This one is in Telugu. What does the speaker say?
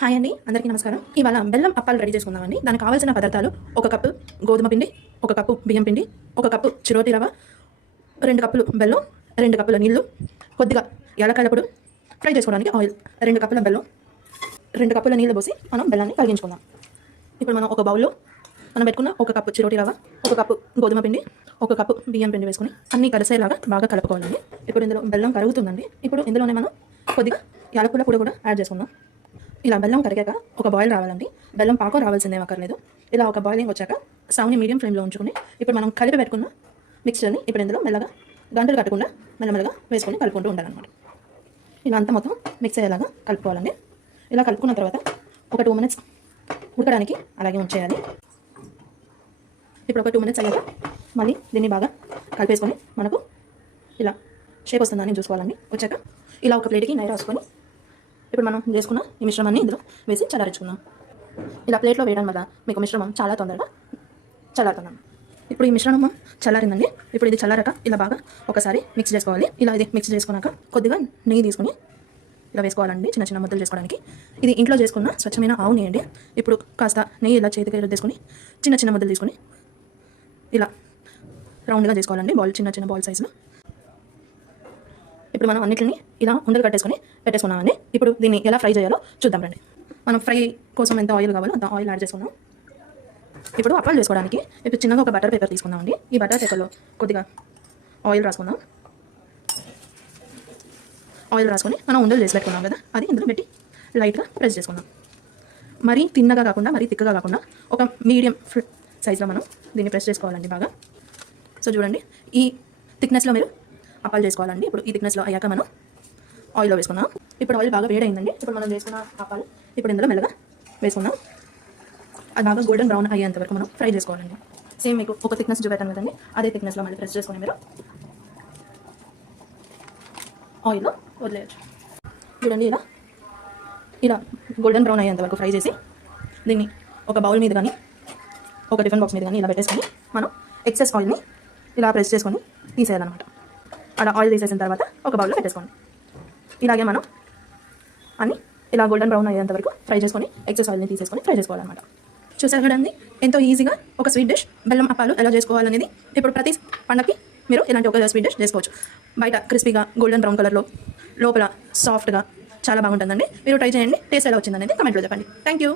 హాయ్ అండి, అందరికీ నమస్కారం. ఇవాళ బెల్లం అప్పాలు రెడీ చేసుకుందామండి. దానికి కావాల్సిన పదార్థాలు: 1 కప్పు గోధుమ పిండి, 1 కప్పు బియ్యం పిండి, 1 కప్పు చిరోటి రవ్వ, 2 కప్పులు బెల్లం, 2 కప్పుల నీళ్లు, కొద్దిగా యాలక్కాయల పొడి, ఫ్రై చేసుకోవడానికి ఆయిల్, 2 కప్పుల బెల్లం, 2 కప్పుల నీళ్లు పోసి మనం బెల్లాన్ని కరిగించుకుందాం. ఇప్పుడు మనం ఒక బౌల్లో మనం పెట్టుకున్న 1 కప్పు చిరోటి రవ్వ, 1 కప్పు గోధుమ పిండి, 1 కప్పు బియ్యం పిండి వేసుకుని అన్నీ కలిసేలాగా బాగా కలుపుకోవాలండి. ఇప్పుడు ఇందులో బెల్లం కరుగుతుందండి. ఇప్పుడు ఇందులోనే మనం కొద్దిగా యాలకుల పొడి కూడా యాడ్ చేసుకుందాం. ఇలా బెల్లం కరిగాక ఒక బాయిల్ రావాలండి. బెల్లం పాకో రావాల్సిందేం అక్కర్లేదు. ఇలా ఒక బాయిలింగ్ వచ్చాక స్టవ్ని మీడియం ఫ్లేమ్లో ఉంచుకుని ఇప్పుడు మనం కలిపి పెట్టుకున్న మిక్స్చర్ని ఇప్పుడు ఇందులో మెల్లగా గంటలు కట్టకుండా మెల్లమెల్లగా వేసుకొని కలుపుకుంటూ ఉండాలన్నమాట. ఇలా అంతా మొత్తం మిక్స్ అయ్యేలాగా కలుపుకోవాలండి. ఇలా కలుపుకున్న తర్వాత ఒక 2 minutes ఉడకడానికి అలాగే ఉంచేయాలి. ఇప్పుడు ఒక 2 minutes అయ్యాక మళ్ళీ దీన్ని బాగా కలిపేసుకొని మనకు ఇలా షేప్ వస్తుందని చూసుకోవాలండి. వచ్చాక ఇలా ఒక ప్లేట్కి నెయ్యి రాసుకొని ఇప్పుడు మనం చేసుకున్న ఈ మిశ్రమాన్ని ఇందులో వేసి చల్లారించుకుందాం. ఇలా ప్లేట్లో వేయడం వల్ల మీకు మిశ్రమం చాలా తొందరగా చల్లారుతున్నాం. ఇప్పుడు ఈ మిశ్రమం చల్లారిందండి. ఇప్పుడు ఇది చల్లారాక ఇలా బాగా ఒకసారి మిక్స్ చేసుకోవాలి. ఇలా ఇది మిక్స్ చేసుకున్నాక కొద్దిగా నెయ్యి తీసుకుని ఇలా వేసుకోవాలండి, చిన్న చిన్న ముద్దలు చేసుకోవడానికి. ఇది ఇంట్లో చేసుకున్న స్వచ్ఛమైన ఆవు నెయ్యి అండి. ఇప్పుడు కాస్త నెయ్యి ఇలా చేతికి రుద్దేసుకొని చిన్న చిన్న ముద్దలు తీసుకొని ఇలా రౌండ్గా చేసుకోవాలండి, చిన్న చిన్న బాల్ సైజులో. ఇప్పుడు మనం అన్నిటిని ఇలా ఉండలు కట్టేసుకొని పెట్టేసుకున్నామండి. ఇప్పుడు దీన్ని ఎలా ఫ్రై చేయాలో చూద్దాం రండి. మనం ఫ్రై కోసం ఎంత ఆయిల్ కావాలో అంత ఆయిల్ యాడ్ చేసుకున్నాం. ఇప్పుడు అప్పాలు చేసుకోవడానికి ఇప్పుడు చిన్నగా ఒక బటర్ పేపర్ తీసుకుందామండి. ఈ బటర్ పేపర్లో కొద్దిగా ఆయిల్ రాసుకుందాం. ఆయిల్ రాసుకొని మనం ఉండలు చేసి పెట్టుకున్నాం కదా, అది ఇందులో పెట్టి లైట్గా ప్రెస్ చేసుకుందాం. మరీ తిన్నగా కాకుండా మరీ తిక్కగా కాకుండా ఒక మీడియం సైజులో మనం దీన్ని ప్రెస్ చేసుకోవాలండి బాగా. సో చూడండి, ఈ థిక్నెస్లో మీరు అప్పాలు చేసుకోవాలండి. ఇప్పుడు ఈ థిక్నెస్లో అయ్యాక మనం ఆయిల్లో వేసుకున్నాం. ఇప్పుడు ఆయిల్ బాగా వేడైందండి. ఇప్పుడు మనం వేసుకున్న అప్పాలు ఇప్పుడు ఇందులో మెల్లగా వేసుకున్నాం. అది బాగా గోల్డెన్ బ్రౌన్ అయ్యేంత వరకు మనం ఫ్రై చేసుకోవాలండి. సేమ్ మీకు ఒక థిక్నెస్ చూపెట్టాను కదండి, అదే థిక్నెస్లో మళ్ళీ ప్రెస్ చేసుకుని మీరు ఆయిల్లో వదిలేయచ్చు. చూడండి, ఇలా గోల్డెన్ బ్రౌన్ అయ్యేంత వరకు ఫ్రై చేసి దీన్ని ఒక బౌల్ మీద కానీ ఒక టిఫిన్ బాక్స్ మీద కానీ ఇలా పెట్టేసుకొని మనం ఎక్సెస్ ఆయిల్ని ఇలా ప్రెస్ చేసుకొని తీసేయాలన్నమాట. అలా ఆయిల్ తీసేసిన తర్వాత ఒక బౌల్లో పెట్టేసుకోండి. ఇలాగే మనం అన్ని ఇలా గోల్డెన్ బ్రౌన్ అయ్యేంత వరకు ఫ్రై చేసుకొని ఎక్సెస్ ఆయిల్ని తీసేసుకొని ఫ్రై చేసుకోవాలన్నమాట. చూసారు కదండి, ఎంతో ఈజీగా ఒక స్వీట్ డిష్ బెల్లం అప్పాలు ఎలా చేసుకోవాలనేది. ఇప్పుడు ప్రతి పండగకి మీరు ఇలాంటి ఒక స్వీట్ డిష్ చేసుకోవచ్చు. బయట క్రిస్పీగా గోల్డెన్ బ్రౌన్ కలర్లో, లోపల సాఫ్ట్గా చాలా బాగుంటుందండి. మీరు ట్రై చేయండి. టేస్ట్ ఎలా వచ్చిందనేది కమెంట్లో చెప్పండి. Thank you.